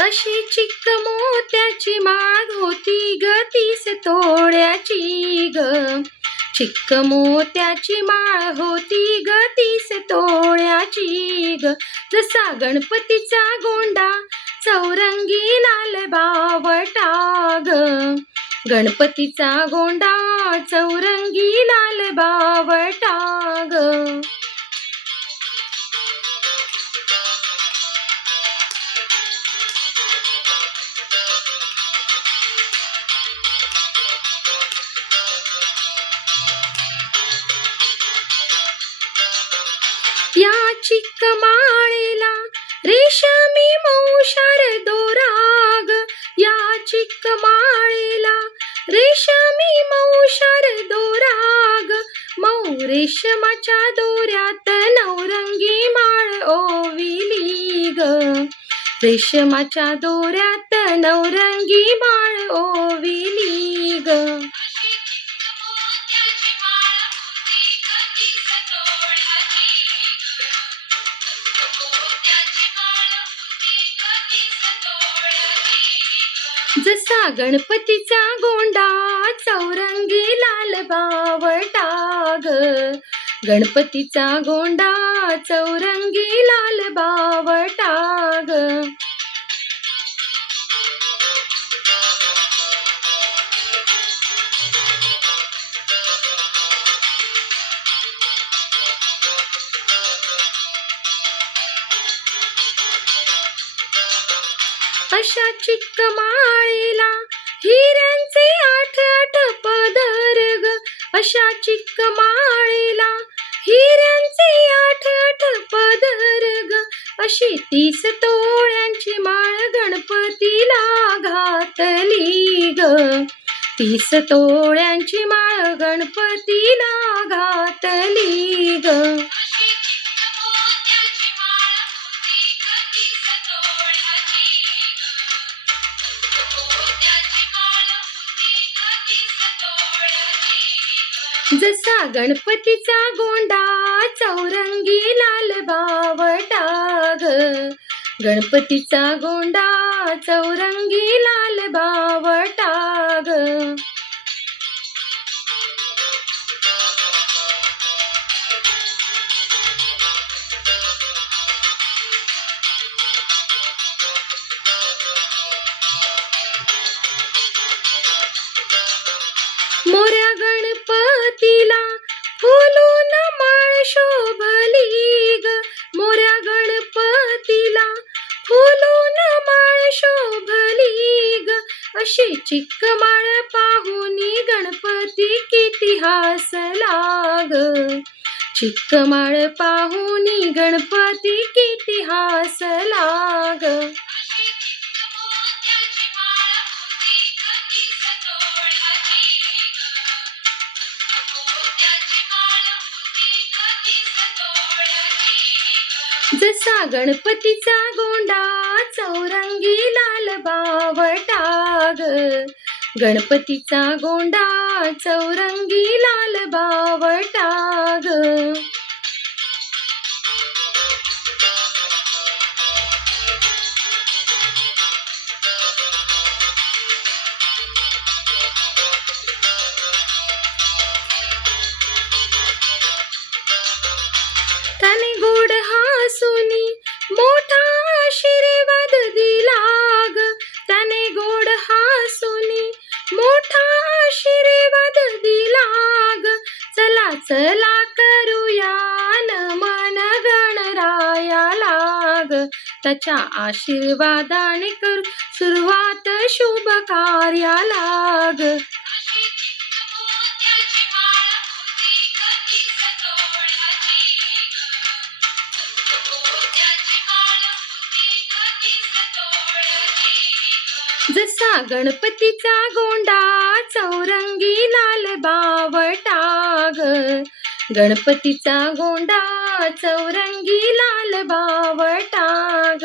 अशी चिक्क मोत्याची माळ होती ग 30 तोळ्याची ग. चिक्क मोत्याची माळ होती ग 30 तोळ्याची ग. जसा गणपतीचा गोंडा चौरंगी लाल बावटा ग. गणपतीचा गोंडा चौरंगी लाल बावटा ग. या चिक्क माळेला रेशमी मौशार दोराग. या चिक्क माळेला रेशमी मौशार दोराग. मऊ रेशमाच्या दोऱ्यात नवरंगी माळ ओविली ग. रेशमाच्या दोऱ्यात नवरंगी माळ ओविली ग. जसा गणपतीचा गोंडा चौरंगी लाल बावटा ग. गणपतीचा गोंडा चौरंगी लाल बावटा ग. अशा चिक्क माळेला हिऱ्यांचे 8 पदर ग. अशा चिक्क माळेला हिऱ्यांचे 8 पदर ग. अशी 30 तोळ्यांची माळ गणपतीला घातली ग. 30 तोळ्यांची माळ गणपतीला घातली ग. जसा गणपतीचा गोंडा चौरंगी लाल बावटा ग. गणपतीचा गोंडा चौरंगी लाल बावटा ग. मोऱ्या गणपतीला फुलून माळ शोभली ग. मोऱ्या गणपतीला फुलून माळ शोभली ग. अशी चिक्क माळ पाहुनी गणपती किती हसला ग. चिक्क माळ पाहुनी गणपती किती हसला ग. जसा गणपतीचा गोंडा चौरंगी लाल बावटा ग. गणपतीचा गोंडा चौरंगी लाल बावटा ग. त्याने गोड हसूनी मोठा आशीर्वाद दिला ग. त्याने गोड हसूनी मोठा आशीर्वाद दिला ग. चला चला करूया नमन गणरायाला ग. त्याच्या आशीर्वादाने करू सुरुवात शुभ कार्याला ग. जसा गणपतीचा गोंडा चौरंगी लाल बावटा ग. गणपतीचा गोंडा चौरंगी लाल बावटा ग.